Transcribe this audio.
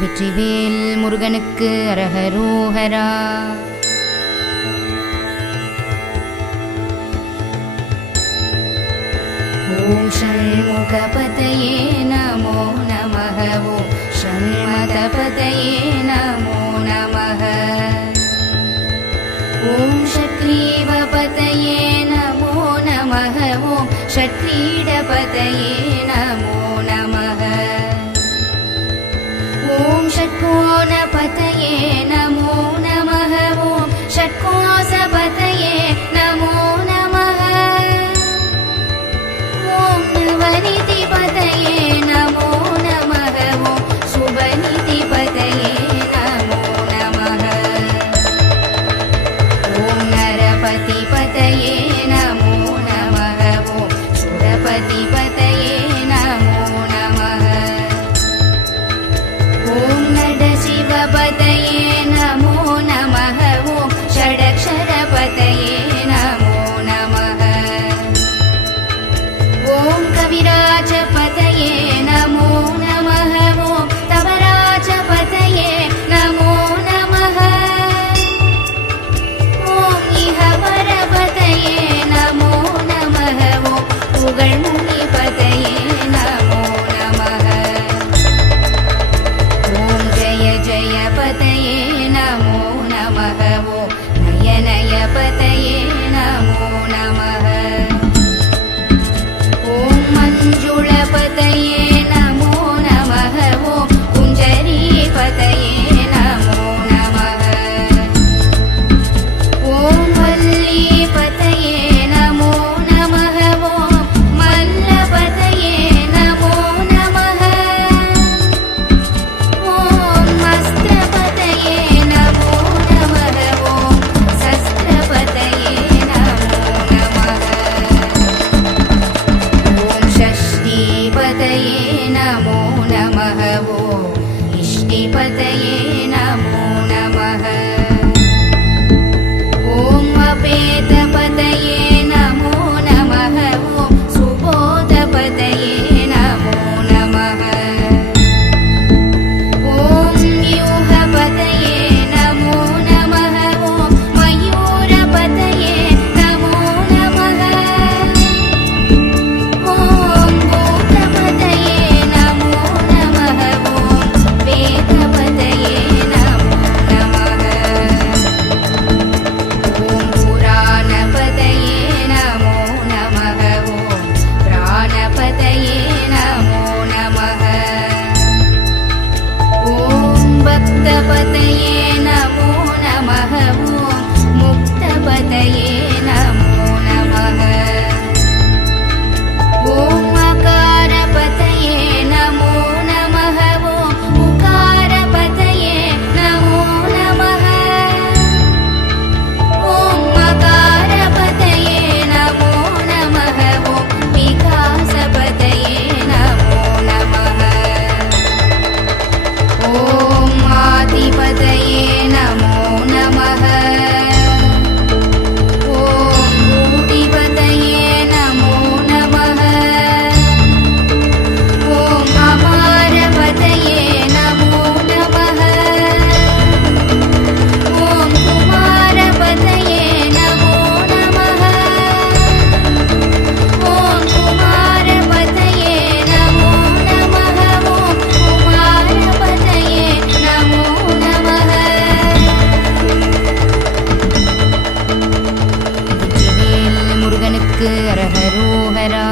வெற்றிவேல் முருகனுக்கு அரஹரோஹரா. ஓம் ஷண்முகபதயே நமோ நமः. ஓம் ஷண்மதபதயே நமோ நமः. ஓம் ஷட்க்ரீவபதயே நமோ நமः. ஓம் ஷட்க்ரீடபதயே நமோ நமः. ஓம் ஷட்கோணபதயே நமோ நமः. ஓம் ஷட்கோசபதயே நமோ நமः. ஓம் நவநிதிபதயே நமோ நமः. ஓம் சுபநிதிபதயே நமோ நமः. ஓம் நரபதிபதயே நமோ நமः. ஓம் சுரபதிபதயே நமோ நமः. ஓம் நடசிவபதயே நமோ நமः. ஓம் ஷடக்ஷரபதயே நமோ நமः. ஓம் கவிராஜபதயே நமோ நமः. ஓம் தவராஜபதயே நமோ நமः. ஓம் இஹவரபதயே நமோ நமः. ஓம் புகழ்முனிபதயே நமோ நமः. ஓம் ஜய ஜயபதயே நமோ நமः. ஓம் நயநயபதயே நமோ நமः. ஓம் மஞ்சுளபதயே நமோ நமः. ஓம் குஞ்சரீபதயே நமோ நமः. ஓம் வல்லீபதயே நமோ நமः. ஓம் மல்லபதயே நமோ நமः. ஓம் அஸ்திரபதயே நமோ நமः. ஓம் சஸ்திரபதயே நமோ நமः. ஓம் ஷஷ்டிபதயே நமோ நமः. ஓம் இஷ்டிபதயே நமோ நமः. ஓம் அபேதபதயே நமோ நமः. ஓம் சுபோதபதயே நமோ நமः. ஓம் யூஹபதயே நமோ நமः. ஓம் மயூரபதயே நமோ நமः. ஓம் பூதபதயே நமோ நமः. ஓம் வேதபதயே நமோ நமः. ஓம் புராணபதயே நமோ நமः. ஓம் பிராணபதயே நமோ நமः. ஓம் பக்தபதயே நமோ நமः. ஓம் முக்தபதயே நமோ நமः. ஓம் அகாரபதயே நமோ நமः. ஓம் உகாரபதயே நமோ நமः. ஓம் மகாரபதயே நமோ நமः. ஓம் விகாசபதயே நமோ நமः. ஓம் ஆதிபதயே நமோ நமः. ஓம் பூதிபதயே நமோ நமः. ஓம் அமாரபதயே நமோ நமः. ஓம் குமாரபதயே நமோ நமः. ஓம் குமாரபதயே நமோ நமः. ஓம் குமாரபதயே நமோ நமः. வெற்றிவேல் முருகனுக்கு அரஹரோஹரா.